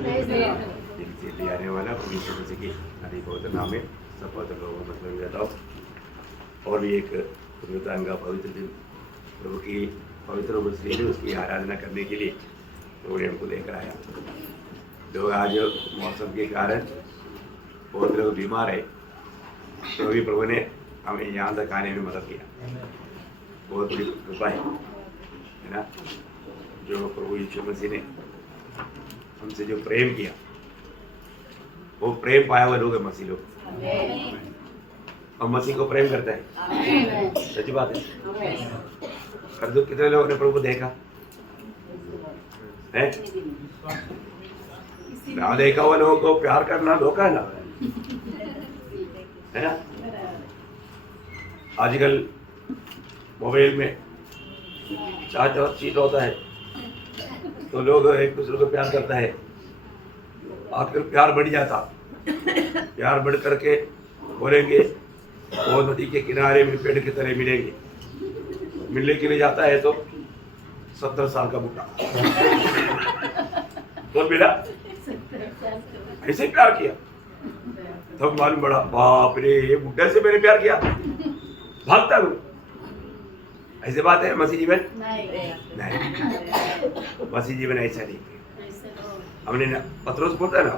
ले आने वाला प्रभु यीशु मसीह की आदि पवित्र नाम में सब पवित्र लोगों को मैं देता हूँ। और भी एक पवित्रांगा पवित्र दिन प्रभु की पवित्र उपस्थिति में उसकी आराधना करने के लिए प्रभु ने हमको लेकर आया। लोग आज मौसम के कारण बहुत लोग बीमार है, तो भी प्रभु ने हमें यहाँ तक आने में मदद किया। बहुत बड़ी कृपा है ना, जो प्रभु यीशु मसीह ने हमसे जो प्रेम किया, वो प्रेम पाया हुआ लोग है मसीह लोग, और मसीह को प्रेम करता है। सच्ची बात है। और जो कितने लोगों ने प्रभु को देखा है, ना देखा हुआ लोगों को प्यार करना धोखा है ना, है ना। आजकल मोबाइल में चीट होता है, तो लोग एक दूसरे को प्यार करता है, आखिर प्यार बढ़ जाता, प्यार बढ़ करके बोलेंगे वो नदी के किनारे में पेड़ की तरह मिलेंगे। मिलने के लिए जाता है तो 70 साल का बुढ़ा तो मिला, ऐसे प्यार किया, तब मालूम पड़ा बाप रे ये बुढ़े से मैंने प्यार किया, भागता हूँ। ऐसे बात है मसीह जीवन नहीं, मसीह जीवन ऐसा नहीं। हमने पत्रोस बोलता है ना,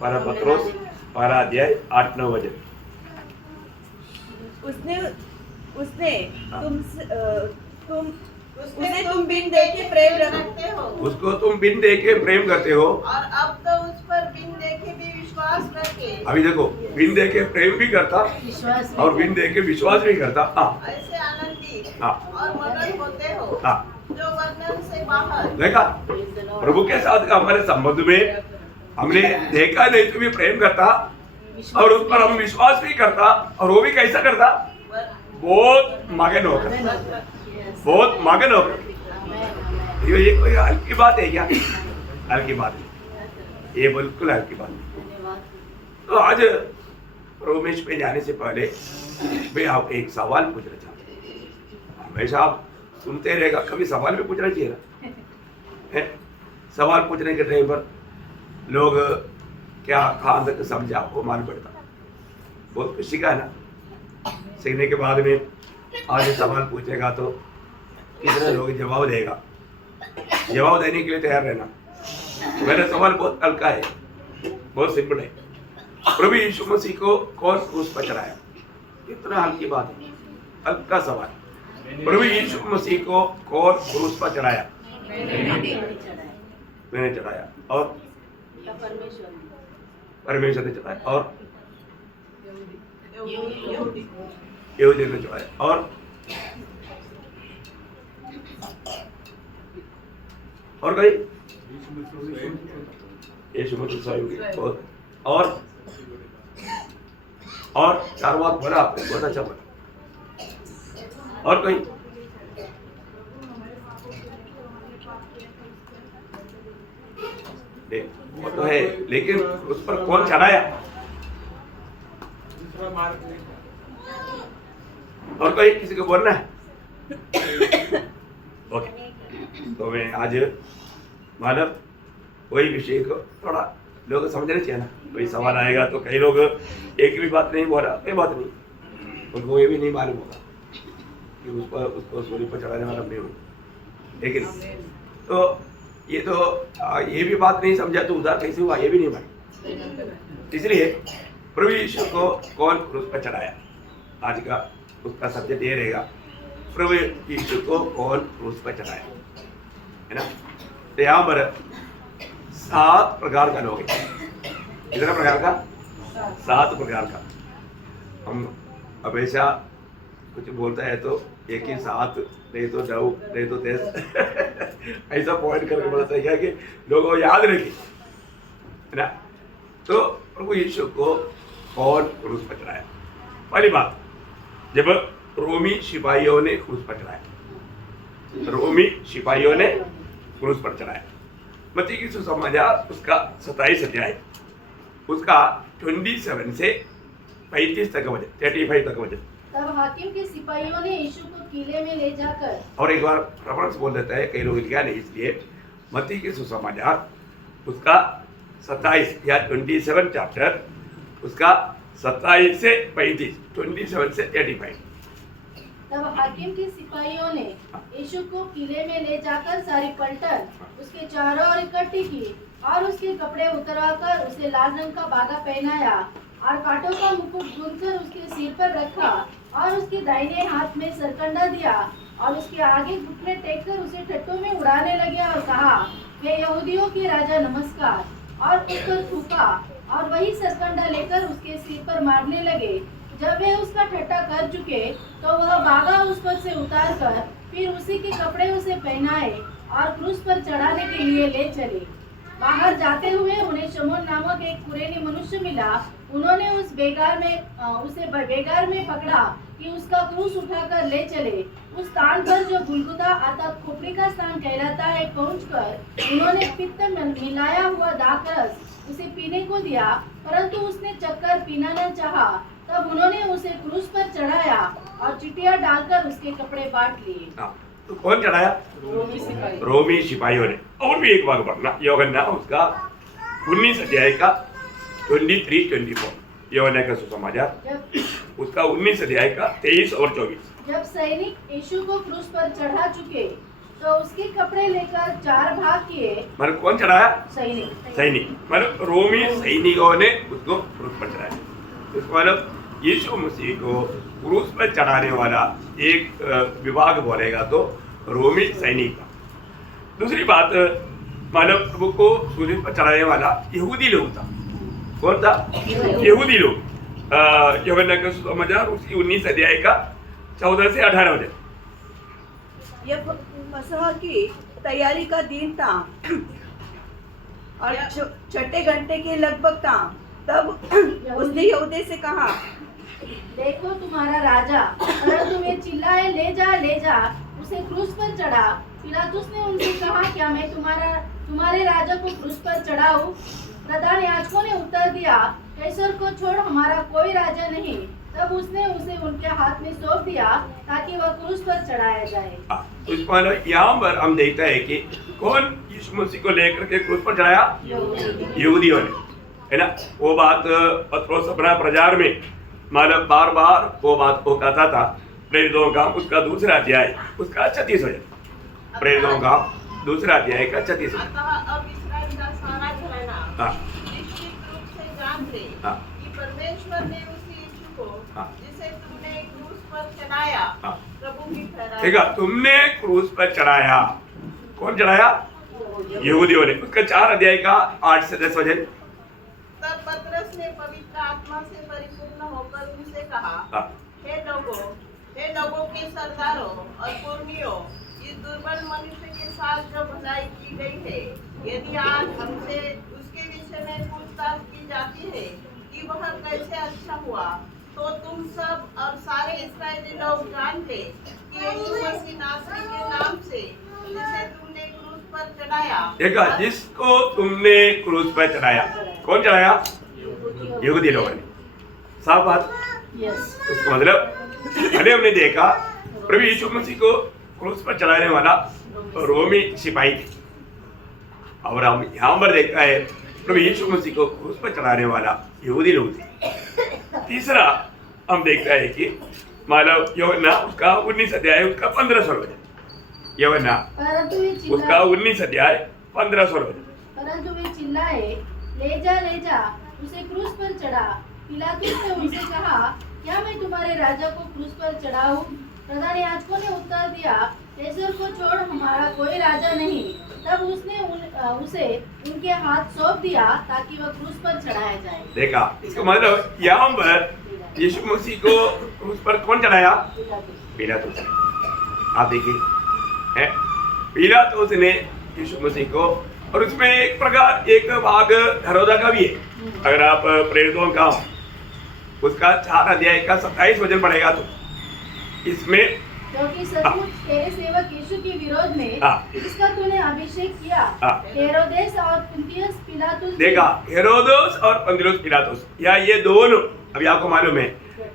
पहला पत्रोस 12 अध्याय 8-9 वचन। उसे तुम बिन देखे प्रेम रखते हो, उसको तुम बिन देखे प्रेम करते हो, और अब तो उस पर बिन देखे भी विश्वास करके। अभी देखो, बिन देखे प्रेम भी करता और बिन देखे विश्वास भी करता। ऐसे आनंदित हाँ। और मगन होते हो हाँ। जो वर्णन से बाहर। देखा, प्रभु के साथ का हमारे संबंध में हमने देखा नहीं तो भी प्रेम करता, और उस पर हम विश्वास भी करता, और वो भी कैसा करता, बहुत मगन होकर, बहुत मगन होकर। ये कोई हल्की बात है क्या? हल्की बात है, ये बिल्कुल हल्की बात है। तो आज रोमेश पे जाने से पहले मैं आप एक सवाल पूछना चाहता हूँ। हमेशा आप सुनते रहेगा, कभी सवाल भी पूछना चाहिए ना, है? सवाल पूछने के टाइम पर लोग क्या कहाँ तक समझा वो मालूम पड़ता, बहुत खुशी का है ना। सीखने के बाद में आज सवाल पूछेगा तो कितने लोग जवाब देगा, जवाब देने के लिए तैयार रहना। मेरा सवाल बहुत हल्का है, बहुत सिंपल है। प्रभु यीशु मसीह को कौन क्रूस पर चढ़ाया? इतना हल्की बात है, हल्का सवाल। प्रभु यीशु मसीह को कौन क्रूस पर चढ़ाया? मैंने चढ़ाया। और परमेश्वर ने चढ़ाया, और यहूदी ने चढ़ाया, और कहीं यीशु मसीह स्वयं की। और 4 बात बोला आपने, बहुत अच्छा बोला। और कहीं वो तो है, लेकिन उस पर कौन चढ़ाया? और कहीं किसी को बोलना है? ओके, तो मैं आज मानव वही विषय को थोड़ा लोग समझना चाहिए ना। कोई सवाल आएगा तो कई लोग एक भी बात नहीं बोल रहा, कोई बात नहीं, उनको ये भी नहीं मालूम होगा कि उस पर उसको सूर्य पर चढ़ाने वाला मैं हूँ। लेकिन तो ये तो ये भी बात नहीं समझा तो उधार कैसे हुआ, ये भी नहीं मालूम। इसलिए प्रभु यीशु को कौन क्रूस पर चढ़ाया, आज का उसका सब्जेक्ट ये रहेगा, प्रभु यीशु को कौन क्रूस पर चढ़ाया, है ना। तो यहाँ पर 7 प्रकार का लोग हैं। कितना प्रकार का? 7 प्रकार का। हम हमेशा कुछ बोलता है तो एक ही 7, नहीं तो 9, नहीं तो 10 ऐसा पॉइंट करके बोलता है क्या कि लोगों को याद रखे, है ना। तो प्रभु यीशु को कौन क्रूस पर चढ़ाया? पहली बात, जब रोमी सिपाहियों ने क्रूस पर चढ़ाया, रोमी सिपाहियों ने क्रूस पर चढ़ाया। मत्ती की सुसमाचार उसका 27 अध्याय, उसका 27 से 35 तक वचन, 35 तक वचन। तब हाकिम के सिपाहियों ने यीशु को किले में ले जाकर, और एक बार रेफरेंस बोल देता है, कई लोग लिखा नहीं, इसलिए मत्ती की सुसमाचार उसका 27 या 27 चैप्टर उसका 27 से 35, 27 से 85। तब हाकिम के सिपाहियों ने यीशु को किले में ले जाकर सारी पलटन उसके चारों ओर इकट्ठी की और उसके कपड़े उतरवाकर उसे लाल रंग का बागा पहनाया और कांटों का मुकुट बुनकर उसके सिर पर रखा और उसके दाहिने हाथ में सरकंडा दिया और उसके आगे घुटने टेककर उसे ठट्टों में उड़ाने लगे और कहा, हे यहूदियों के राजा नमस्कार, और उस पर थूका और वही सरकंडा लेकर उसके सिर पर मारने लगे। जब वे उसका ठट्टा कर चुके तो वह बागा उस पर से उतार कर फिर उसी के कपड़े उसे पहनाए और क्रूस पर चढ़ाने के लिए ले चले। बाहर जाते हुए उन्हें शमौन नामक एक कुरेनी मनुष्य मिला। उन्होंने उसे बेगार में पकड़ा कि उसका क्रूस उठाकर ले चले। उस स्थान पर जो गुलगुता अर्थात खोपड़ी का स्थान कहलाता है पहुंचकर उन्होंने पित्त मिलाया हुआ दाखरस उसे पीने को दिया, परंतु उसने चक्कर पीना न चाहा। तब उन्होंने उसे क्रूस पर चढ़ाया और चिटिया डालकर उसके कपड़े बांट लिए। तो कौन चढ़ाया? रोमी सिपाहियों ने। और भी एक बार पढ़ना, यूहन्ना उसका 19 अध्याय का 23-24, यूहन्ना का सुसमाचार उसका 19 अध्याय का 23 और 24। जब सैनिक यीशु को क्रूस पर चढ़ा चुके तो उसके कपड़े लेकर 4 भाग किए। मतलब कौन चढ़ाया? सैनिक। मतलब रोमी सैनिकों ने उसको क्रूस पर चढ़ाया। इसका मतलब यीशु मसीह को क्रूस पर चढ़ाने वाला एक विभाग बोलेगा तो रोमी सैनिक था। दूसरी बात, मानव प्रभु को सूली पर चढ़ाने वाला यहूदी लोग था। कौन था? यहूदी लोग। यूहन्ना का सुसमाचार उसकी 19 अध्याय का 14 से 18 वचन। यह मसह की तैयारी का दिन था और छठे घंटे के लगभग था। तब उसने यहूदे से कहा, देखो तुम्हारा राजा। परंतु वे चिल्लाए, ले जा उसे क्रूस पर चढ़ा। पिलातुस ने उनसे कहा, क्या मैं तुम्हारे राजा को क्रूस पर चढ़ाऊं? प्रधान याजकों ने उत्तर दिया, कैसर को छोड़ हमारा कोई राजा नहीं। तब उसने उसे उनके हाथ में सौंप दिया ताकि वह क्रूस पर चढ़ाया जाए। यहाँ पर हम देखते हैं कि कौन यीशु मसीह को लेकर के क्रूस पर चढ़ाया? यहूदियों ने, है ना। वो बात पत्रोस अपना प्रचार में मतलब बार बार वो बात को कहता था। प्रेरितों का उसका दूसरा अध्याय उसका 36 वचन। प्रेरितों का दूसरा अध्याय का 36 वचन। अब इस्राएल का सारा घराना निश्चित रूप से जान ले कि परमेश्वर ने उसी यीशु को जिसे तुमने क्रूस पर चढ़ाया प्रभु भी ठहराया। ठीक है, तुमने क्रूस पर चढ़ाया। कौन चढ़ाया? यहूदियों ने। उसका 4 अध्याय का 8 से 10 वचन। तब पतरस ने पवित्र आत्मा से परिपूर्ण होकर उनसे कहा, हे लोगों के सरदारों और पुरनियों, इस दुर्बल मनुष्य के साथ जो भलाई की गई है, यदि आज हमसे उसके विषय में पूछताछ की जाती है कि वह कैसे अच्छा हुआ, तो तुम सब और सारे इस्राएली लोग जान ले कि यीशु मसीह नासरी के नाम से जिसे तुमने क्रूस पर चढ़ाया। देखा, जिसको तुमने क्रूस पर चढ़ाया। कौन चढ़ाया? यहूदी लोगों ने। साफ बात। उसका मतलब पहले हमने देखा प्रभु यीशु मसीह को क्रूस पर चढ़ाने वाला रोमी सिपाही थे, और हम यहाँ पर देखता है प्रभु यीशु मसीह को क्रूस पर चढ़ाने वाला यहूदी लोग थे। तीसरा हम देखता है कि मानव यूहन्ना उसका 19 अध्याय उसका 15 वचन। यूहन्ना उसका 19 अध्याय 15 वचन। परंतु वे चिल्लाए, ले जा उसे क्रूस पर चढ़ा। पिलातुस ने उनसे कहा, क्या मैं तुम्हारे राजा को क्रूस पर चढ़ाऊं? प्रधान याजकों ने उत्तर दिया, कैसर को छोड़ हमारा कोई राजा नहीं। तब उसने उसे उनके हाथ सौंप दिया ताकि वह क्रूस पर चढ़ाया जाए। देखा, इसका मतलब यहाँ पर यीशु मसीह को क्रूस पर कौन चढ़ाया? पिलातुस। आप देखिए, पिलातुस ने यीशु मसीह को, और उसमें एक प्रकार एक भाग हेरोदा का भी है। अगर आप प्रेरितों का उसका 4 अध्याय का 27 वचन पढ़ेगा तो इसमें क्योंकि सचमुच तेरे सेवक यीशु के विरोध में जिसका तूने अभिषेक किया हेरोदेस और पुन्तियुस पिलातुस। देखा, हेरोदेस और पुन्तियुस पिलातुस, या ये दोनों, अभी आपको मालूम है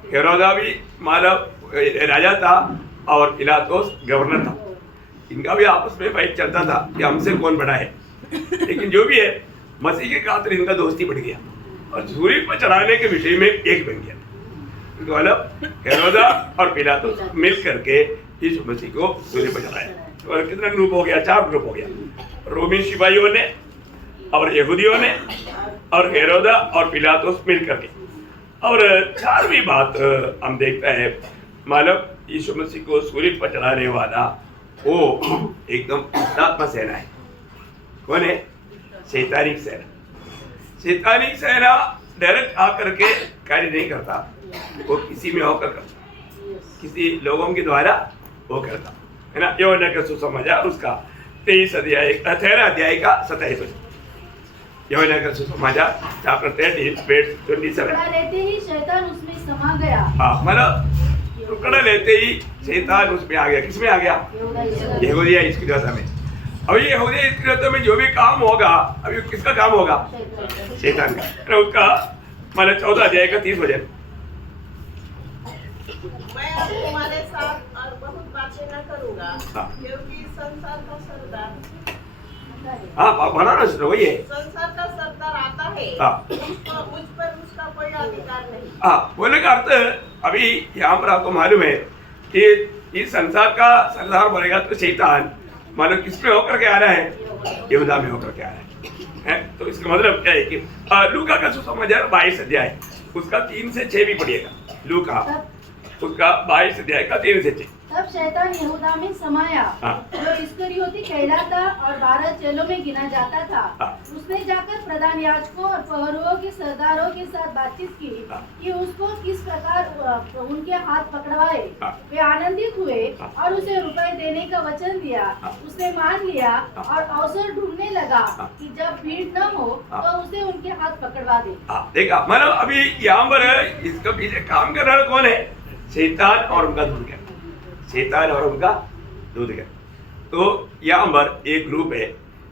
हेरोदा भी मानव राजा था और पिलातुस गवर्नर था। इनका भी आपस में फाइट चलता था कि हमसे कौन बड़ा है। लेकिन जो भी है, मसीह के खातिर इनका दोस्ती बढ़ गया और सूली पर चढ़ाने के विषय में एक बन गया। तो मतलब हेरोदा और पिलातुस मिल करके यीशु मसीह को सूली पर चढ़ाया। और कितना ग्रुप हो गया? 4 ग्रुप हो गया। रोमी सिपाहियों ने और यहूदियों ने और हेरोदा और पिलातुस मिल करके। और 4वीं बात हम देखते हैं, मालूम यीशु मसीह को सूली पर चढ़ाने वाला वो एकदम आत्मा सेना है। कौन है? शैतानिक सेना। शैतानिक सेना डायरेक्ट आकर के कार्य नहीं करता, वो किसी में होकर करता, किसी लोगों के द्वारा वो करता है ना। यूहन्ना का सुसमाचार उसका 13 अध्याय का 27 वचन। यूहन्ना का सुसमाचार चैप्टर 13 verse 27। लेते ही शैतान उसमें समा गया। हाँ, मतलब टुकड़ा लेते ही शैतान उसमें आ गया। किसमें आ गया? यहूदिया इस्करियोता में। अभी यहूदिया इस्करियोता में जो भी काम होगा, अभी किसका काम होगा? शैतान का। तो उसका मतलब 14 अध्याय का 30 वचन। मैं अब तुम्हारे साथ और बहुत बातें न करूंगा, हाँ। क्योंकि संसार का सरदार हाँ, बनाना वही है। संसार का सरदार आता है, हाँ। मुझ पर उसका कोई अधिकार नहीं। हाँ, बोलने का अर्थ अभी यहाँ पर आपको मालूम है कि इस संसार का सरदार बनेगा तो शैतान मालूम किस पे होकर के आ रहा है? यहूदा में होकर के आ रहा है। तो इसका मतलब क्या है कि लूका का सुसमाचार 22 अध्याय उसका 3 से 6 भी पढ़िएगा। लूका उसका 22 अध्याय का 3 से 6। तब शैतान यहूदा में समाया, जो इस्करियोती कहलाता और 12 चेलों में गिना जाता था। उसने जाकर प्रधान याजकों और पहरुओं के सरदारों के साथ बातचीत की कि उसको किस प्रकार उनके हाथ पकड़वाए। वे आनंदित हुए और उसे रुपए देने का वचन दिया। उसने मान लिया और अवसर ढूंढने लगा कि जब भीड़ न हो तो उसे उनके हाथ पकड़वा दे। देखा, मतलब अभी यहाँ पर इसका पीछे काम कर रहा कौन है? शैतान और उनका दूत। शैतान और उनका दूध है। तो यहाँ पर एक ग्रुप है,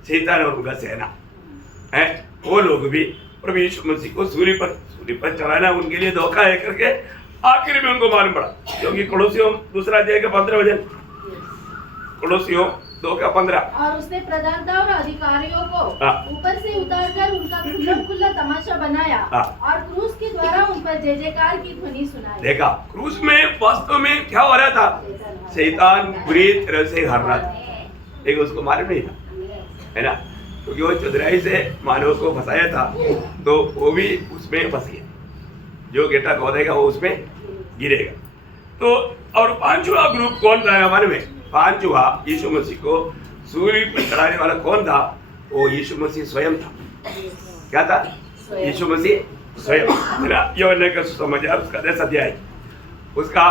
शैतान और उनका सेना है। वो लोग भी प्रभु यीशु मसीह को सूली पर चढ़ाना उनके लिए धोखा है करके आखिर में उनको मालूम पड़ा। क्योंकि कोलोसियों 2 अध्याय का 15 वचन, कोलोसियों 2:15। और उसने प्रधानता और अधिकारियों को ऊपर से उतारकर उनका खुला तमाशा बनाया और क्रूस के द्वारा उन पर जय जयकार की ध्वनि सुनाई। देखा, क्रूस में वास्तव में क्या हो रहा था? शैतान बुरी तरह से हार रहा था, लेकिन उसको मालूम नहीं था, है ना। क्योंकि वो चतुराई से मानव को फंसाया था, तो वो भी उसमें फंस गया। जो गेटा खोदेगा वो उसमें गिरेगा। तो और 5वां ग्रुप कौन था मालूम है? 5वां यीशु मसीह को सूली पर चढ़ाने वाला कौन था? वो यीशु मसीह स्वयं था। क्या था? यीशु मसीह स्वयं, है ना। यूहन्ना का सुसमाचार उसका 10 अध्याय उसका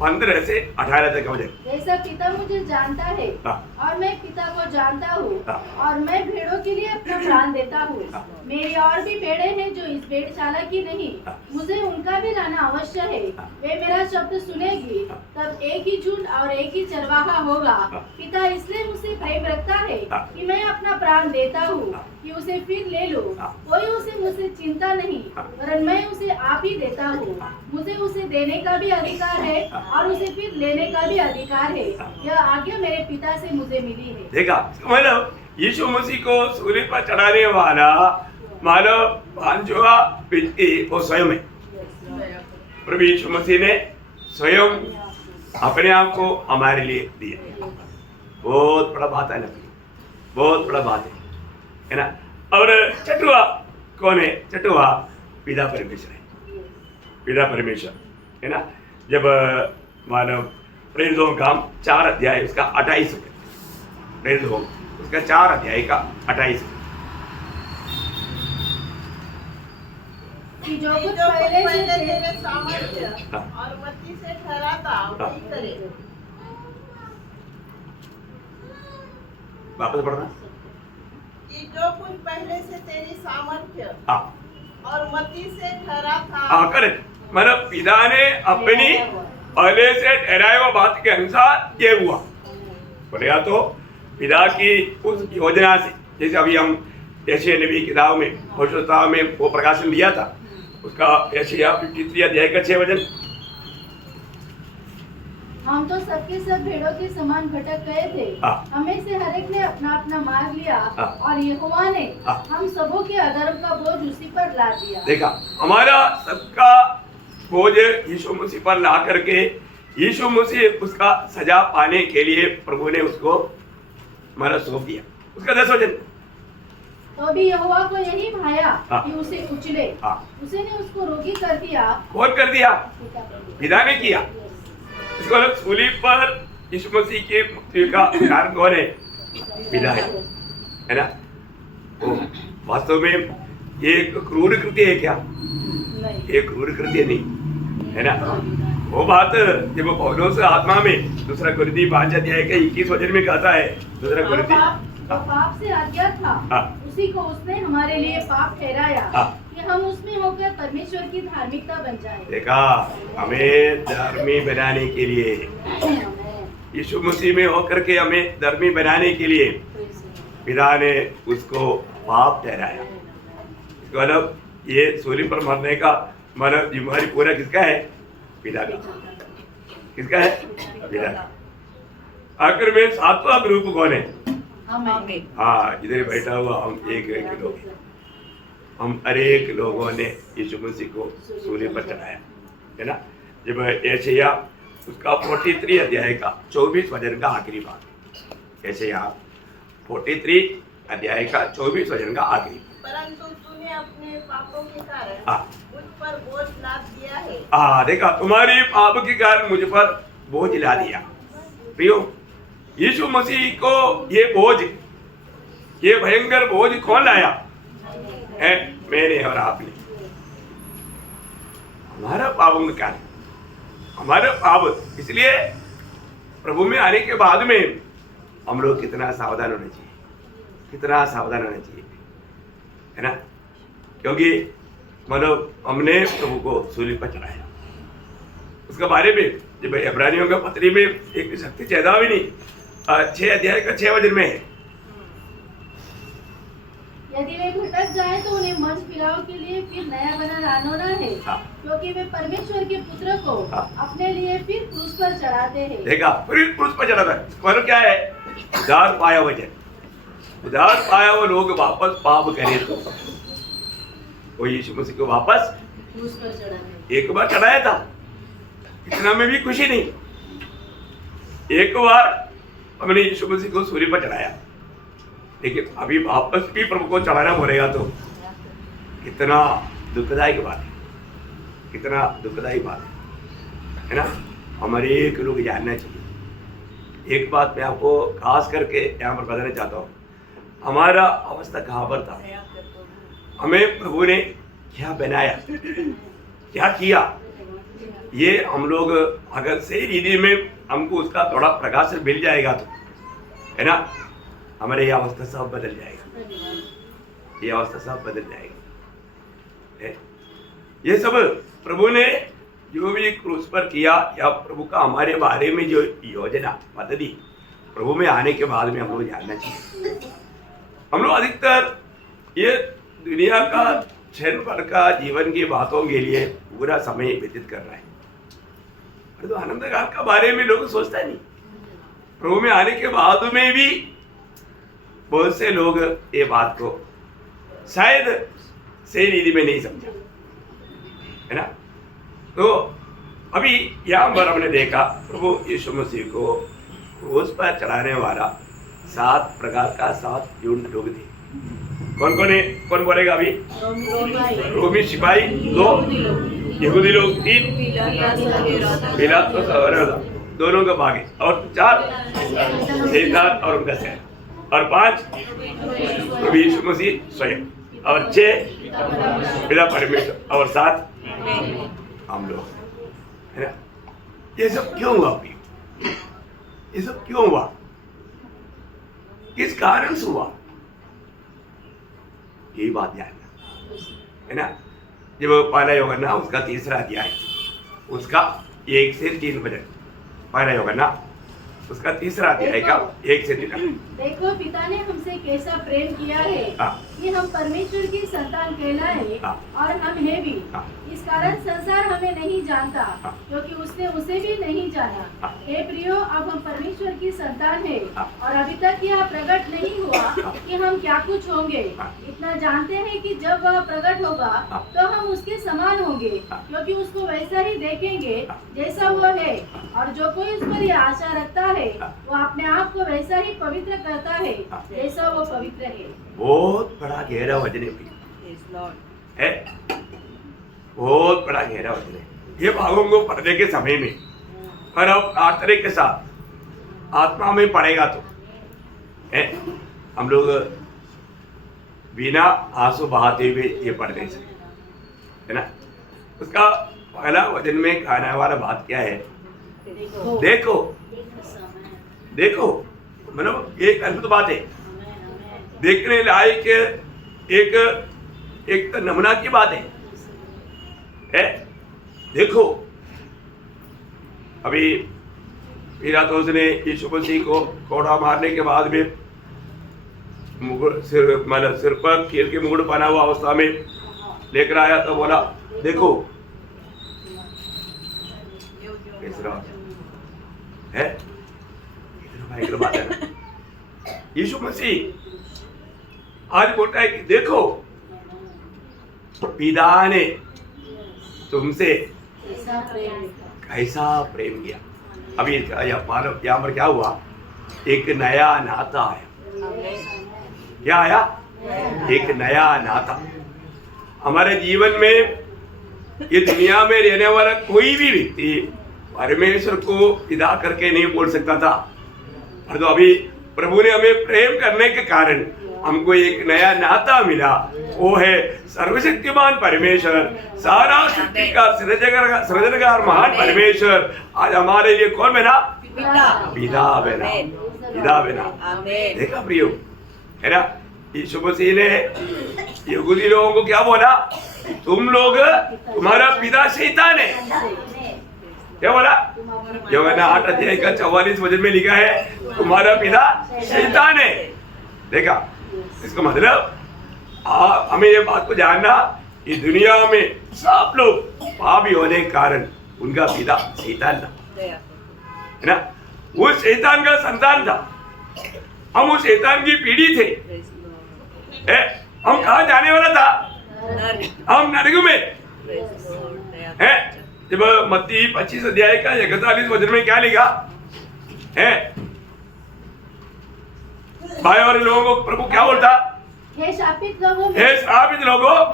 15 से 18 तक वचन। जैसा पिता मुझे जानता है और मैं पिता को जानता हूँ और मैं भेड़ों के लिए अपना प्राण देता हूँ। मेरी और भी भेड़ें हैं जो इस भेड़शाला की नहीं, मुझे उनका भी लाना अवश्य है। वे मेरा शब्द सुनेगी, तब एक ही झुंड और एक ही चरवाहा होगा। पिता इसलिए मुझसे प्रेम रखता है कि मैं अपना प्राण देता हूँ कि उसे फिर ले लूं। कोई उसे मुझसे चिंता नहीं, वरन मैं उसे आप ही देता हूँ। मुझे उसे देने का भी अधिकार है और उसे फिर लेने का भी अधिकार है। यह आज्ञा मेरे पिता से मुझे मिली है। देखा, मतलब यीशु मसीह को सूली पर चढ़ाने वाला मानव 5वां व्यक्ति वो स्वयं है। प्रभु यीशु मसीह ने स्वयं अपने आप को हमारे लिए दिया। बहुत बड़ा बात है ना, बहुत बड़ा बात है ना। और 6वां कौन है? 6वां पिता परमेश्वर है। पिता परमेश्वर, है ना। जब मानव प्रेरितों का काम 4 अध्याय उसका 28 प्रेरितों उसका 4 अध्याय का 28। कि जो कुछ जो पहले पहले से तेरे सामर्थ्य और मति से ठहराता वही करे। वापस पढ़ना। कि जो कुछ पहले से तेरी सामर्थ्य और मति से ठहरा था। करेक्ट, मतलब पिता ने अपनी पहले से ठहराए हुआ बात के अनुसार ये हुआ। बोलेगा तो पिता की उस योजना से, जैसे अभी हम यशायाह नबी की किताब में भविष्यवक्ता में वो प्रकाशन दिया था, उसका यशायाह 53 अध्याय का 6 वचन। हम तो सबके सब भेड़ों के समान भटक गए थे। हाँ। हमें से हर एक ने अपना अपना मार्ग लिया हाँ। और यहोवा ने हाँ। हम सबों के अधर्म का बोझ उसी पर ला दिया। देखा, हमारा सबका बोझ यीशु मसीह पर ला करके यीशु मसीह उसका सजा पाने के लिए प्रभु ने उसको हमारा सौंप दिया, उसका 10 वचन। तो भी यहोवा को यही भाया हाँ। कि उसे कुचले। हाँ। उसे ने उसको रोगी कर दिया। कौन कर दिया? पिता ने किया। इसको अलग सूली पर यीशु मसीह के मृत्यु का कारण कौन है? पिता है ना? तो वास्तव में ये एक क्रूर कृत्य है क्या? ये क्रूर कृत्य नहीं है ना। वो बात जब पौलुस आत्मा में दूसरा कुरिन्थी 5 अध्याय के 21 वचन में कहता है, दूसरा जो कुरिन्थी पाप से अज्ञात था हाँ। उसी को उसने हमारे लिए पाप ठहराया हाँ। कि हम उसमें होकर परमेश्वर की धार्मिकता बन जाए। देखा, हमें धर्मी बनाने के लिए, यीशु मसीह में होकर के हमें धर्मी बनाने के लिए पिता ने उसको पाप ठहराया। इसका मतलब ये सूली पर मरने का मतलब जिम्मेदारी पूरा किसका है? पिता का। किसका है? पिता का। आखिर में 7वां ग्रुप कौन है? हाँ, इधर बैठा हुआ हम एक लोग, हम अनेक लोगों ने यीशु मसीह को सूली पर चढ़ाया है ना। जब यशायाह उसका 43 अध्याय का 24 वचन का आखिरी बात, यशायाह 43 अध्याय का 24 वचन का आखिरी। परंतु तूने अपने पापों के कारण हाँ। मुझ पर बोझ लाद दिया है। देखा, तुम्हारी पाप के कारण मुझ पर बोझ ला दिया। प्रियो, यीशु मसीह को ये बोझ, ये भयंकर बोझ कौन लाया है? मैंने और आपने। हमारा पापों के कारण, हमारा पाप। इसलिए प्रभु में आने के बाद में हम लोग कितना सावधान होना चाहिए, कितना सावधान होना चाहिए, है ना। क्योंकि मतलब हमने प्रभु को सूली पर चढ़ाया। उसके बारे में जब इब्रानियों का पत्री में एक शक्ति चेतावनी 6 अध्याय का 6 वचन में है, यदि वे भटक जाए तो उन्हें मन फिराव के लिए फिर नया बना लाना है। हाँ। क्योंकि वे परमेश्वर के पुत्र को हाँ। अपने लिए फिर क्रूस पर चढ़ाते हैं। देखा, फिर क्रूस पर चढ़ाता है। मतलब क्या है? उधार पाया वचन, उधार पाया वो लोग वापस पाप करें तो वो यीशु मसीह को वापस क्रूस पर चढ़ाते। एक बार चढ़ाया था, इतना में भी खुशी नहीं। एक बार हमने यीशु मसीह को सूली पर चढ़ाया, लेकिन अभी वापस भी प्रभु को चढ़ाना पड़ेगा तो कितना दुखदायक बात है, कितना दुखदायी बात है ना। हमारे एक लोग जानना चाहिए। एक बात मैं आपको खास करके यहाँ पर बताना चाहता हूँ, हमारा अवस्था कहाँ पर था, हमें प्रभु ने क्या बनाया, क्या किया, ये हम लोग अगर सही रीति में हमको उसका थोड़ा प्रकाश मिल जाएगा तो, है ना, हमारे ये अवस्था सब बदल जाएगा, ये अवस्था सब बदल जाएगा। ये सब प्रभु ने जो भी क्रूस पर किया, या प्रभु का हमारे बारे में जो योजना पद्धति प्रभु में आने के बाद में हम लोग जानना चाहिए। हम लोग अधिकतर ये दुनिया का क्षण भर का जीवन की बातों के लिए पूरा समय व्यतीत कर रहा है, तो आनंद काल का बारे में लोग सोचता नहीं। प्रभु में आने के बाद में भी बहुत से लोग ये बात को शायद सही रीति में नहीं समझा, है ना। तो अभी यहाँ पर हमने देखा प्रभु यीशु मसीह को क्रूस पर चढ़ाने वाला 7 प्रकार का 7 युद्ध लोग थे। कौन कौन है? कौन बोलेगा अभी? रोमी सिपाही 2, यहूदी लोग 3, पिलातुस और दोनों का भागे, और 4 शैतान और उनका शहर, और 5 प्रभु यीशु मसीह स्वयं, और 6 पिता परमेश्वर, और 7 हम लोग, है ना। ये सब क्यों हुआ? ये सब क्यों हुआ? किस कारण से हुआ? यही बात जानना, है ना। जब पहला यूहन्ना उसका 3रा अध्याय, उसका 1 से 3 वचन, पहला यूहन्ना उसका 3रा अध्याय का 1 से 3। देखो पिता ने हमसे कैसा प्रेम किया है कि हम परमेश्वर की संतान कहलाए हाँ। और हम हैं भी। हाँ। इस कारण संसार हमें नहीं जानता, हाँ। क्योंकि उसने उसे भी नहीं जाना। हाँ। हे प्रियो, अब हम परमेश्वर की संतान है हाँ। और अभी तक यह प्रकट नहीं हुआ हाँ। कि हम क्या कुछ होंगे। हाँ। इतना जानते हैं कि जब वह प्रकट होगा हाँ। तो हम उसके समान होंगे, हाँ। क्योंकि उसको वैसा ही देखेंगे हाँ। जैसा वह है। और जो कोई उस पर यह आशा रखता है हाँ। वो अपने आप को वैसा ही पवित्र करता है हाँ। जैसा वो पवित्र है। बहुत बड़ा गहरा वचन है प्रियो, Praise Lord. है बहुत बड़ा गहरा वचन है। ये भागों को पढ़ने के समय में और अब आर्तरिक के साथ आत्मा में पढ़ेगा तो है, हम लोग बिना आंसू बहाते हुए ये पढ़ नहीं सकते, है ना। उसका पहला वचन में कहने वाला बात क्या है? देखो देखो, मतलब एक अद्भुत बात है, देखने लायक एक नमूना की बात है। देखो, अभी पिलातुस ने यीशु मसीह को कोड़ा मारने के बाद में मुकुट सिर पर कील के मुकुट पहना हुआ अवस्था में लेकर आया तो बोला देखो, है इतना भयंकर बात है ना। यीशु मसीह आज बोलता है कि देखो, पिता ने तुमसे कैसा प्रेम किया। अभी यहाँ पर क्या हुआ? एक नया नाता आया। क्या आया? एक नया नाता। हमारे जीवन में, ये दुनिया में रहने वाला कोई भी व्यक्ति परमेश्वर को पिता करके नहीं बोल सकता था, पर तो अभी प्रभु ने हमें प्रेम करने के कारण हमको एक नया नाता मिला। वो है सर्वशक्तिमान परमेश्वर, सारा सृष्टि का सृजनकार महान परमेश्वर आज हमारे लिए कौन बना? पिता बना। पिता बना। देखा प्रियो, है ना। यीशु मसीह ने यहूदी लोगों को क्या बोला? तुम लोग, तुम्हारा पिता शैतान है। क्या बोला? यूहन्ना 8 अध्याय का 44 वचन में लिखा है, तुम्हारा पिता शैतान है। देखा, इसका मतलब हमें ये बात को जानना, इस दुनिया में सब लोग पापी होने के कारण उनका पिता शैतान था, है ना। वो शैतान का संतान था, हम उस शैतान की पीढ़ी थे। हम कहाँ जाने वाला था? हम नरक में। है जब मत्ती 25 अध्याय का 41 वचन में क्या लिखा है? भाई और लोगों को प्रभु क्या बोलता? हे श्रापित लोगों,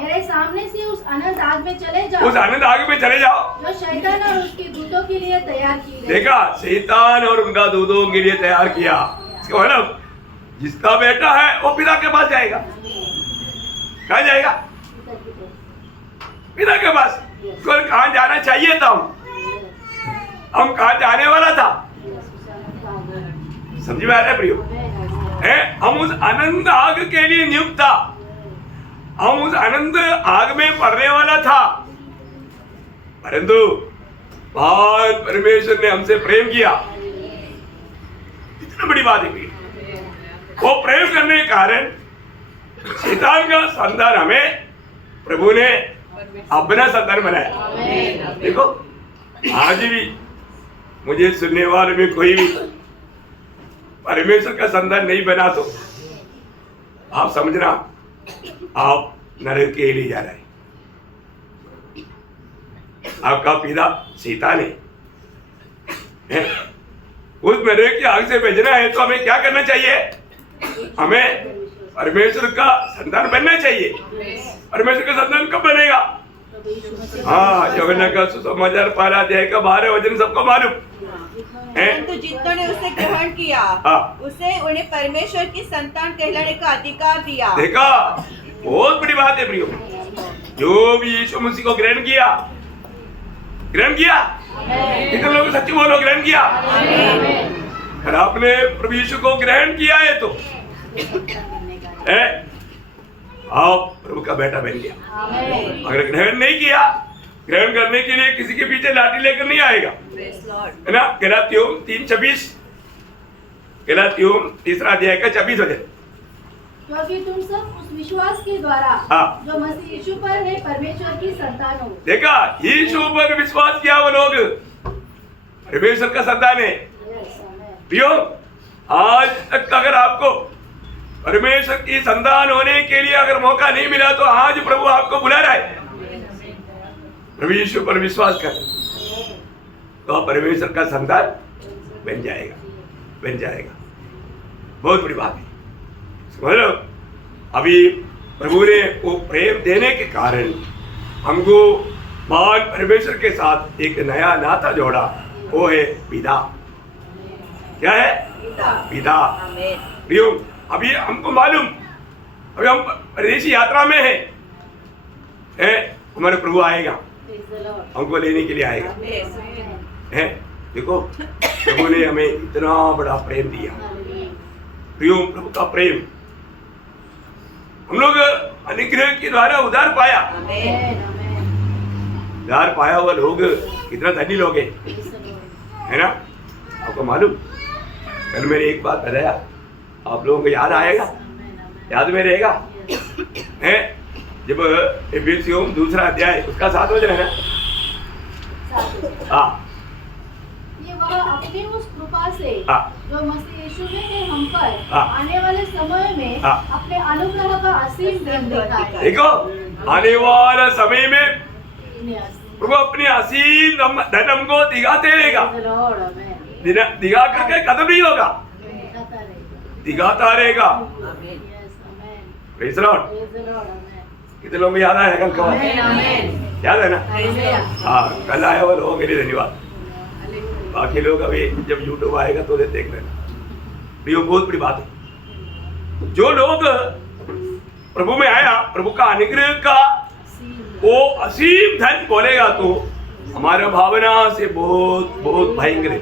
मेरे सामने से उस अनंत आग में चले जाओ। उस अनंत आग में चले जाओ जो शैतान और उसके दूतों के लिए तैयार की गई। देखा, शैतान और उनका दूतों के लिए तैयार किया। इसका मतलब जिसका बेटा है वो पिता के पास जाएगा। कहाँ जाएगा? पिता के पास। कहाँ जाना चाहिए था? हम कहाँ जाने वाला था? समझ में आ रहा है प्रियो? हम उस अनंत आग के लिए नियुक्त था। हम उस अनंत आग में पड़ने वाला था, परंतु महान परमेश्वर ने हमसे प्रेम किया। इतनी बड़ी बात है। वो प्रेम करने के कारण शैतान का संतान हमें प्रभु ने अपना संतान बनाया। देखो, आज भी मुझे सुनने वाले में कोई भी परमेश्वर का संतान नहीं बना तो आप समझना, आप नरक के लिए जा रहे हैं। आपका पिता शैतान है। उस नरक की आग से बचना है तो हमें क्या करना चाहिए? हमें परमेश्वर का संतान बनना चाहिए। परमेश्वर का संतान कब बनेगा? हाँ, यूहन्ना का सुसमाचार 12 अध्याय का 12 वचन सबको मालूम है। परंतु जितनों ने उसे ग्रहण किया, उसे उन्हें परमेश्वर की संतान कहलाने का अधिकार दिया। देखा, बहुत बड़ी बात है प्रियो। जो भी यीशु मसीह को ग्रहण किया, कितने लोग सच्ची बोलो ग्रहण किया? अगर आपने प्रभु यीशु को ग्रहण किया है तो आप प्रभु का बेटा बन गया। अगर ग्रहण नहीं किया, ग्रहण करने के लिए किसी के पीछे लाठी लेकर नहीं आएगा, है ना। गलातियों 3:26, गलातियों 3 अध्याय का 26 वचन। क्योंकि तुम सब उस विश्वास के द्वारा हाँ। जो मसीह यीशु पर है परमेश्वर की संतान हो। देखा, यीशु पर विश्वास किया वो लोग परमेश्वर का संतान है। प्रियो, आज तक अगर आपको परमेश्वर की संतान होने के लिए अगर मौका नहीं मिला तो आज प्रभु आपको बुला रहा है। प्रभु यीशु पर विश्वास कर तो आप परमेश्वर का संतान बन जाएगा, बन जाएगा। बहुत बड़ी बात है, समझ लो। अभी प्रभु ने वो प्रेम देने के कारण हमको महान परमेश्वर के साथ एक नया नाता जोड़ा, वो है पिता। क्या है? पिता। प्रियो, अभी हमको मालूम, अभी हम परदेशी यात्रा में हैं, हमारे प्रभु आएगा, हमको लेने के लिए आएगा। है, देखो प्रभु ने हमें इतना बड़ा प्रेम दिया। प्रियो, प्रभु का प्रेम हम लोग अनुग्रह के द्वारा उधार पाया। उधार पाया हुआ लोग कितना धनी लोग है ना। आपको मालूम, कल मैंने एक बात बताया, आप लोगों को याद आएगा, याद में रहेगा है, जब एफिसियों दूसरा अध्याय उसका 7 वचन है ना। हाँ, ये वह अपनी उस कृपा से हाँ। जो मसीह यीशु में है हम पर हाँ। आने वाले समय में हाँ। अपने अनुग्रह का असीम धन देता है। देखो, आने वाला समय में प्रभु अपनी असीम धन हमको दिखाते रहेगा। दिखा करके खत्म नहीं होगा, दिखाता रहेगा। Praise the Lord. कितने लोगों को याद आया कल का बात? याद है ना? हाँ, कल आया हुआ लोगों के लिए धन्यवाद। बाकी लोग अभी जब यूट्यूब आएगा तो देख लेना। ये बहुत बड़ी बात है। जो लोग प्रभु में आया, प्रभु का अनुग्रह का वो असीम धन बोलेगा तो हमारा भावना से बहुत बहुत भयंकर है,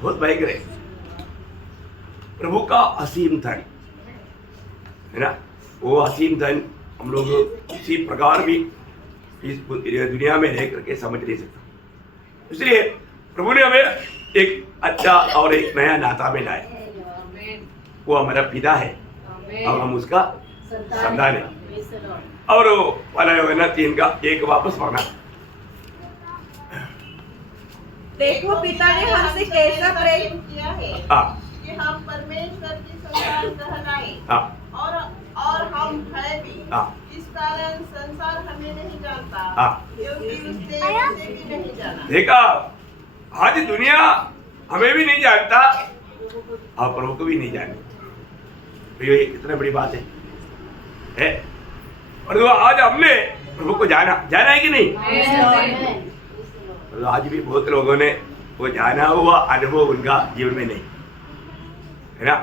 बहुत भयंकर है। प्रभु का असीम धन है ना, वो असीम धन हम लोग किसी प्रकार भी इस दुनिया में रह करके समझ नहीं सकता। इसलिए प्रभु ने हमें एक अच्छा और एक नया नाता में लाया। वो हमारा पिता है और हम उसका संतान है। और वाला योना 3 का 1 वापस पढ़ना। देखो पिता ने हमसे कैसा प्रेम किया है हाँ, कि हम परमेश्वर की संतान कहलाए। हाँ, और हम है भी। हाँ। इस कारण संसार हमें नहीं जानता, हाँ। क्योंकि उसने उसे भी नहीं जाना। देखा, आज दुनिया हमें भी नहीं जानता और प्रभु को भी नहीं जानती। ये कितना बड़ी बात है? और तो आज हमने प्रभु को जाना है कि नहीं? तो आज भी बहुत लोगों ने वो जाना हुआ अनुभव उनका जीवन में नहीं है ना।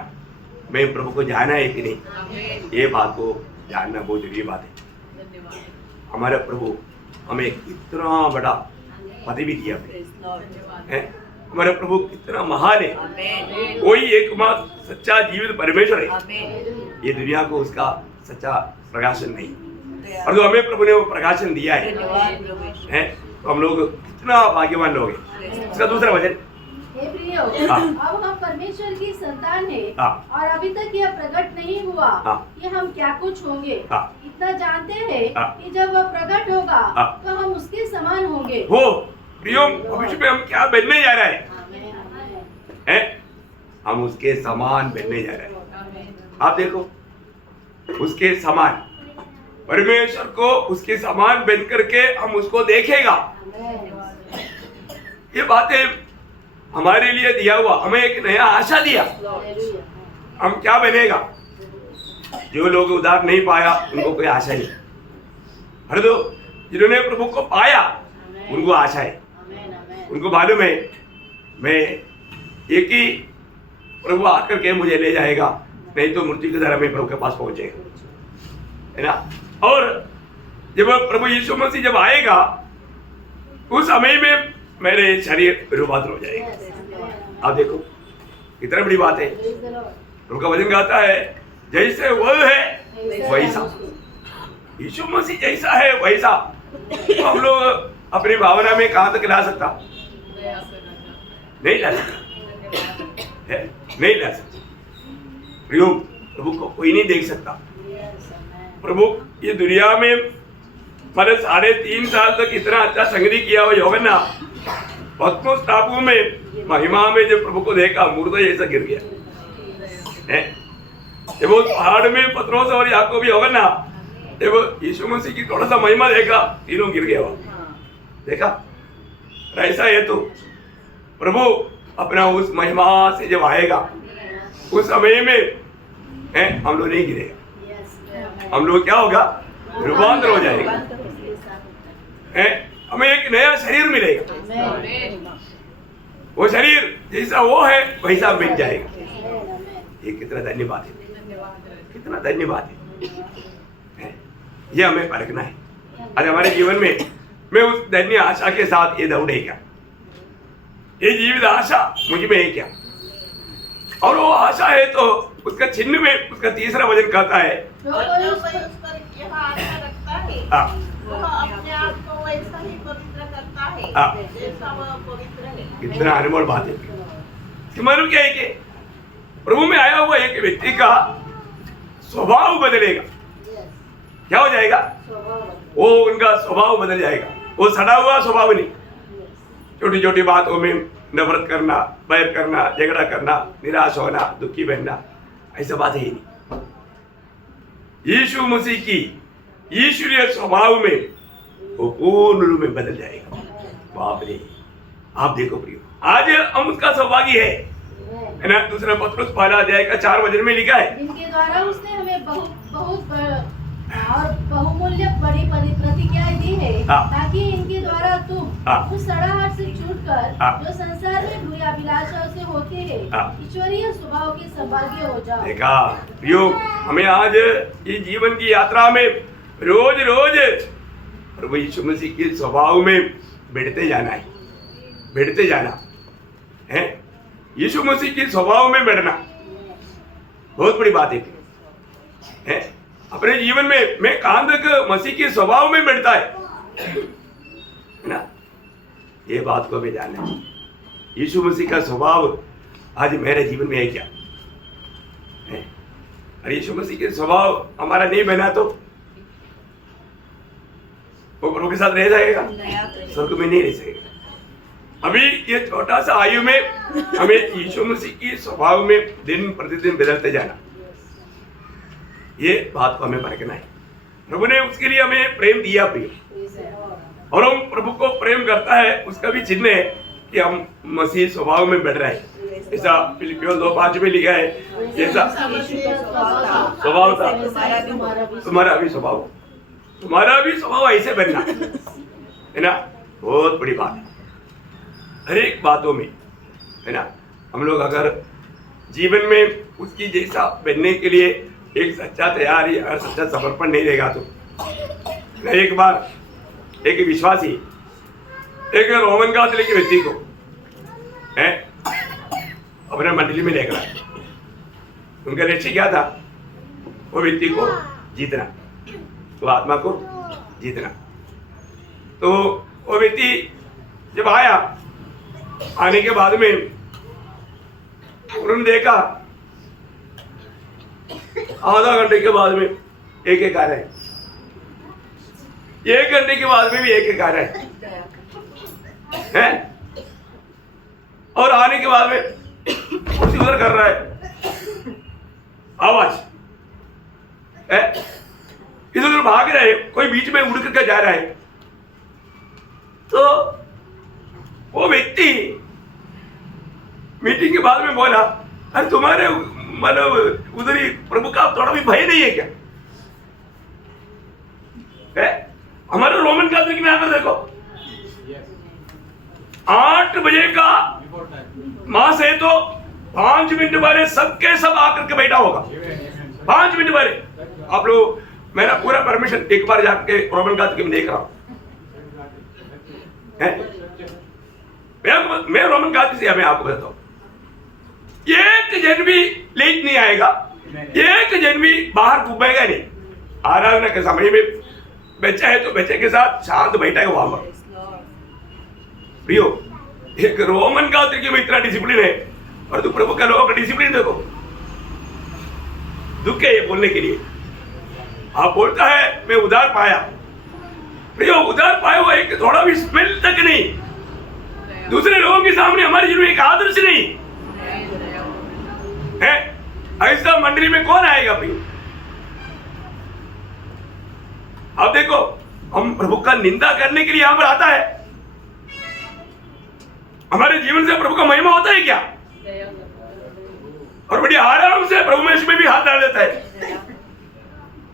मैं प्रभु को जाना है कि नहीं, ये बात को जानना बहुत जरूरी बात है। हमारा प्रभु हमें इतना बड़ा पदवी दिया है। हमारा प्रभु कितना महान है। कोई एकमात्र सच्चा जीवित परमेश्वर है। ये दुनिया को उसका सच्चा प्रकाशन नहीं, और जो हमें प्रभु ने वो प्रकाशन दिया है, तो हम लोग कितना भाग्यवान लोग हैं। इसका दूसरा वचन, हे प्रियो, हाँ। अब हम परमेश्वर की संतान है हाँ। और अभी तक यह प्रकट नहीं हुआ हाँ। कि हम क्या कुछ होंगे। हाँ। इतना जानते हैं हाँ। कि जब वह प्रकट होगा हाँ। तो हम उसके समान होंगे। हो प्रियो, भविष्य में हम क्या बनने जा रहे हैं? हम उसके समान बनने जा रहे हैं। आप देखो, उसके समान, परमेश्वर को उसके समान बन करके हम उसको देखेगा। ये बातें हमारे लिए दिया हुआ, हमें एक नया आशा दिया। हम क्या बनेगा? जो लोग उधार नहीं पाया उनको कोई आशा नहीं, हर दो जिन्होंने प्रभु को पाया उनको आशा है। उनको मालूम है मैं एक ही प्रभु आकर के मुझे ले जाएगा, नहीं तो मृत्यु के द्वारा मैं प्रभु के पास पहुंचेगा, है ना। और जब प्रभु यीशु मसीह जब आएगा उस समय में मेरे शरीर रूपांतर हो जाएगा। आप देखो कितना बड़ी बात है। प्रभु का वचन कहता है जैसे वह है वैसा, यीशु मसीह जैसा है वैसा। तो हम लोग अपनी भावना में कहां तक ला सकता? नहीं ला सकता है, नहीं ला सकता। प्रियो, प्रभु को कोई नहीं देख सकता। प्रभु ये दुनिया में मैंने 3.5 साल तक इतना अच्छा संगति किया हुआ यूहन्ना पत्मोस टापू में महिमा में जब प्रभु को देखा मुर्दा जैसा गिर गया है। जब उस पहाड़ में पत्रोस और याकूब यूहन्ना जब यीशु मसीह की थोड़ा सा महिमा देखा तीनों गिर गया वहां। देखा ऐसा है तो प्रभु अपना उस महिमा से जब आएगा उस समय में हम लोग नहीं गिरेगा, हम लोग क्या होगा रूपांतर हो जाएगा, हमें एक नया शरीर मिलेगा, वो शरीर जैसा वो है वैसा मिल जाएगा। ये कितना धन्यवाद है, कितना धन्यवाद है। ये हमें परखना है आज हमारे जीवन में। मैं उस धन्य आशा के साथ ये दौड़ेगा, ये जीवित आशा मुझ में है क्या, और वो आशा है तो उसका चिन्ह में उसका तीसरा वचन कहता है जो कोई उस पर यह आशा रखता है वह अपने आप को वैसा ही पवित्र करता है जैसा वह पवित्र है। कितना अनमोल बात है। कि मालूम क्या है कि प्रभु में आया हुआ एक व्यक्ति का स्वभाव बदलेगा। क्या हो जाएगा? वो उनका स्वभाव बदल जाएगा। वो सड़ा हुआ स्वभाव नहीं, छोटी छोटी बातों में नफरत करना, बैर करना, झगड़ा करना, निराश होना, दुखी बनना, ऐसा बात है ही नहीं। यीशु मसीह की ईश्वरीय स्वभाव में वो पूर्ण रूप में बदल जाएगा। बाप रे, आप देखो प्रियो, आज हम उसका सौभाग्य है ना। दूसरा पत्रुस 1 अध्याय का 4 वचन में लिखा है, जिनके द्वारा उसने हमें बहुत और बहुमूल्य बड़ी प्रतिज्ञाएं दी है, ताकि इनके द्वारा तुम उस सड़ाहट से छूटकर जो संसार में बुरी अभिलाषाओं से होते हैं ईश्वरीय स्वभाव के सौभाग्य हो जाओ। देखा प्रियो, हमें आज ये जीवन की यात्रा में रोज रोज प्रभु यीशु मसीह के स्वभाव में बढ़ते जाना है, बढ़ते जाना है। यीशु मसीह के स्वभाव में बढ़ना बहुत बड़ी बात है। अपने जीवन में मैं कहां तक मसीह के स्वभाव में बढ़ता है ना, ये बात को हमें जानना है। यीशु मसीह का स्वभाव आज मेरे जीवन में है क्या है? और यीशु मसीह के स्वभाव हमारा नहीं बना तो वो प्रभु के साथ रह जाएगा, स्वर्ग में नहीं रह सकेगा। अभी ये छोटा सा आयु में हमें यीशु मसीह की स्वभाव में दिन प्रतिदिन बदलते जाना, ये बात को हमें परखना है। प्रभु ने उसके लिए हमें प्रेम दिया प्रिय, और हम प्रभु को प्रेम करता है उसका भी चिन्ह है कि हम मसीह स्वभाव में बढ़ रहे हैं। ऐसा फिलिपियों 2:5 में लिखा है, जैसा स्वभाव था तुम्हारा भी स्वभाव, तुम्हारा भी स्वभाव ऐसे बनना है ना। बहुत बड़ी बात है हर एक बातों में है ना। हम लोग अगर जीवन में उसकी जैसा बनने के लिए एक सच्चा तैयारी और सच्चा समर्पण नहीं देगा तो एक बार एक विश्वासी एक रोमन कैथोलिक व्यक्ति को है अपने मंडली में लेकर आए। उनका लक्ष्य क्या था? वो व्यक्ति को जीतना, तो आत्मा को जीतना। तो वो व्यक्ति जब आया, आने के बाद में उन्होंने देखा आधा घंटे के बाद में एक आ रहा है, 1 घंटे के बाद में भी एक आ रहा है, और आने के बाद में कुछ उधर कर रहा है आवाज है, इधर उधर भाग रहे हैं, कोई बीच में उड़ करके जा रहा है। तो वो व्यक्ति मीटिंग के बाद में बोला, अरे तुम्हारे मतलब उधर ही प्रभु का थोड़ा भी भय नहीं है क्या? है? हमारे रोमन कैथोलिक में आकर देखो, 8 बजे का मास है तो 5 मिनट पहले सबके सब आकर के बैठा होगा। 5 मिनट पहले आप लोग, मेरा पूरा परमिशन, एक बार जाके रोमन कैथोलिक में देख रहा हूं। मैं रोमन कैथोलिक से मैं आपको बताता हूं, एक जन भी लेट नहीं आएगा, एक जन भी बाहर घूमेगा नहीं। आराधना के समय में बच्चा है तो बच्चे के साथ शांत बैठेगा वहां पर। प्रियो, एक रोमन कैथोलिक में इतना डिसिप्लिन है, और तू प्रभु का लोगों का डिसिप्लिन देखो। दुख है ये बोलने के लिए। आप बोलता है मैं उधार पाया, प्रियो उधार पाया हुआ एक थोड़ा भी स्मेल तक नहीं, दूसरे लोगों के सामने हमारे जीवन में एक आदर्श नहीं है। ऐसा मंडली में कौन आएगा प्रियो? आप देखो, हम प्रभु का निंदा करने के लिए यहां पर आता है, हमारे जीवन से प्रभु का महिमा होता है क्या? और बड़ी आराम से प्रभु में इसमें भी हाथ डाल देता है,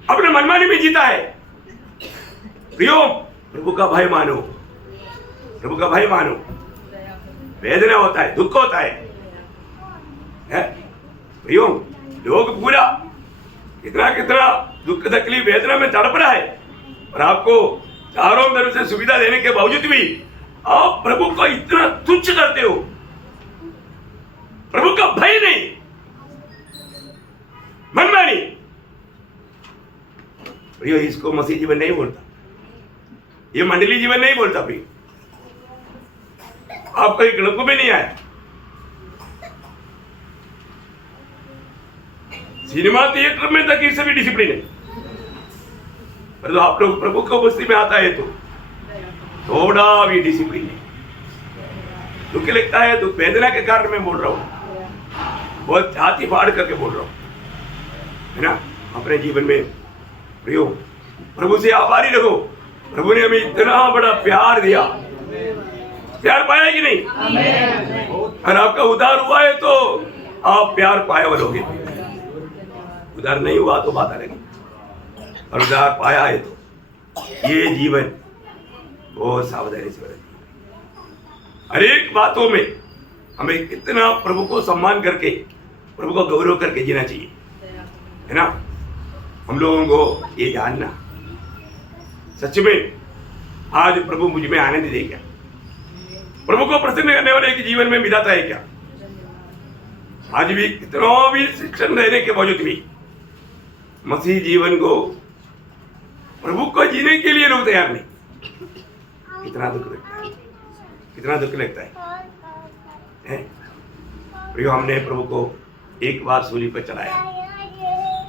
अपने मनमानी में जीता है। प्रियो प्रभु का भय मानो, प्रभु का भय मानो। वेदना होता है, दुख होता है प्रियो। लोग पूरा कितना कितना दुख तकलीफ वेदना में तड़प रहा है, और आपको चारों तरफ से सुविधा देने के बावजूद भी आप प्रभु को इतना तुच्छ करते हो, प्रभु का भय नहीं, मनमानी। प्रियो इसको मसीह जीवन नहीं बोलता, ये मंडली जीवन नहीं बोलता प्रियो। आपको एक लघु में नहीं आया। सिनेमा थिएटर में तक इससे भी डिसिप्लिन है, पर तो आप लोग प्रभु को बस्ती में आता है तो थोड़ा भी डिसिप्लिन है। दुख लगता है, दुख वेदना के कारण मैं बोल रहा हूं, बहुत छाती फाड़ करके बोल रहा हूं, है ना। अपने जीवन में प्रियो प्रभु से आभारी रहो। प्रभु ने हमें इतना बड़ा प्यार दिया, प्यार पाया कि नहीं? अगर आपका उद्धार हुआ है तो आप प्यार पाए बोलोगे, उद्धार नहीं हुआ तो बात अलग है, और उद्धार पाया है तो ये जीवन बहुत सावधानी से बरतिए। हर एक बातों में हमें कितना प्रभु को सम्मान करके, प्रभु को गौरव करके जीना चाहिए, है ना। हम लोगों को ये जानना, सच में आज प्रभु मुझ में आनंद दे क्या? प्रभु को प्रसन्न करने वाले एक जीवन में विधाता है क्या? आज भी कितना भी शिक्षण रहने के बावजूद भी मसीह जीवन को, प्रभु को जीने के लिए लोग तैयार नहीं। कितना दुख लगता है, कितना दुख लगता है। प्रियो हमने प्रभु को एक बार सूली पर चढ़ाया,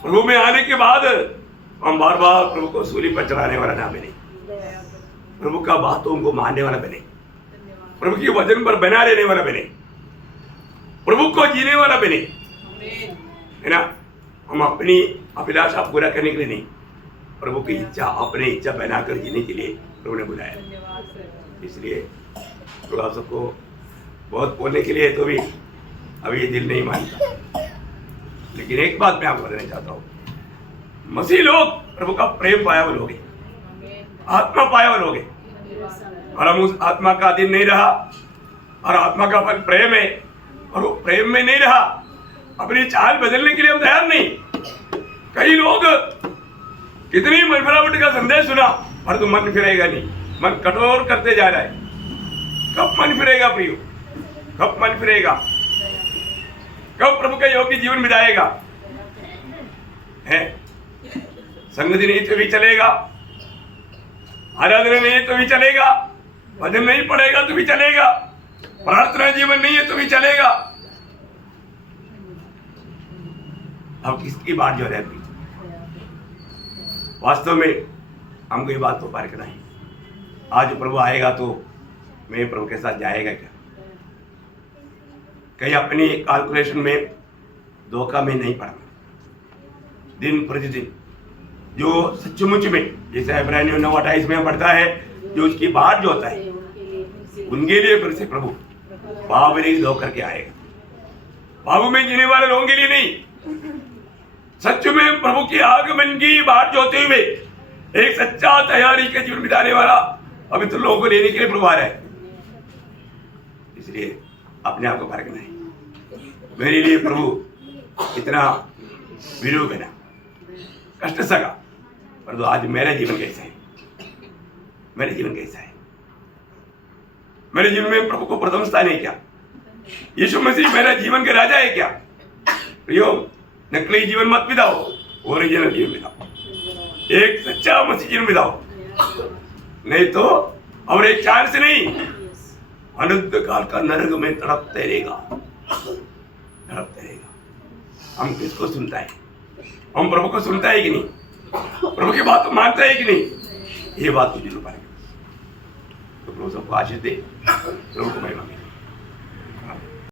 प्रभु में आने के बाद हम बार बार प्रभु को सूली पर चढ़ाने वाला ना बने, प्रभु का बातों को मानने वाला बने, प्रभु के वचन पर बना रहने वाला बने, प्रभु को जीने वाला बने, है ना। हम अपनी अभिलाषा पूरा करने के लिए नहीं, प्रभु की इच्छा, अपनी इच्छा बनाकर जीने के लिए प्रभु ने बुलाया। इसलिए प्रभु आप सबको बहुत बोलने के लिए तो भी अभी ये दिल नहीं मानता, लेकिन एक बात मैं आपको बताना चाहता हूँ, मसीह लोग प्रभु का प्रेम पाया हुए लोग, आत्मा पाया हुए लोग, और हम उस आत्मा का अधीन नहीं रहा, और आत्मा का फल प्रेम है, और वो प्रेम में नहीं रहा, अपनी चाल बदलने के लिए हम तैयार नहीं। कई लोग कितनी मनफिरावट का संदेश सुना, पर तो मन फिरेगा नहीं, मन कठोर करते जा रहा है। कब मन फिरेगा प्रियो? कब मन फिरेगा? कब प्रभु का योग्य जीवन बिताएगा? है संगति नहीं तो भी चलेगा, आराधना नहीं है तो भी चलेगा, भजन नहीं पड़ेगा तो भी चलेगा, प्रार्थना जीवन नहीं है तो भी चलेगा। अब किसकी बात जो है? वास्तव में हमको ये बात तो पार करना है। आज प्रभु आएगा तो मैं प्रभु के साथ जाएगा क्या? कहीं अपनी कैलकुलेशन में धोखा में नहीं पड़ना। दिन प्रतिदिन जो सचमुच में, जैसे इब्रानियों 9:28 में पढ़ता है, जो उसकी बात जो होता है उनके लिए फिर से प्रभु पाप नहीं धो करके आएगा। पाप में जीने वाले लोगों के लिए नहीं, सच में प्रभु की आगमन की बात जो होते हुए एक सच्चा तैयारी के जीवन बिताने वाला पवित्र लोगों को लेने के लिए प्रभु आ रहा है। इसलिए अपने आप को परखना है। मेरे लिए प्रभु इतना विरोध बना, कष्ट सका, परंतु आज मेरा जीवन कैसा है? मेरा जीवन कैसा है? मेरे जीवन में प्रभु को प्रथम स्थान है क्या? यीशु मसीह मेरा जीवन के राजा है क्या? प्रियो, नकली जीवन मत बिताओ, ओरिजिनल जीवन बिताओ, एक सच्चा मसीह जीवन बिताओ, नहीं तो और एक चांस नहीं, अनंत काल का नरक में तड़पते रहेगा, तड़पते रहेगा। हम किसको सुनता है? हम प्रभु को सुनता है कि नहीं, प्रभु की बात मानता है कि नहीं, ये बात मुझे लो पाएगा। तो प्रभु सबको आशीष दे, प्रभु को महिमा मिले।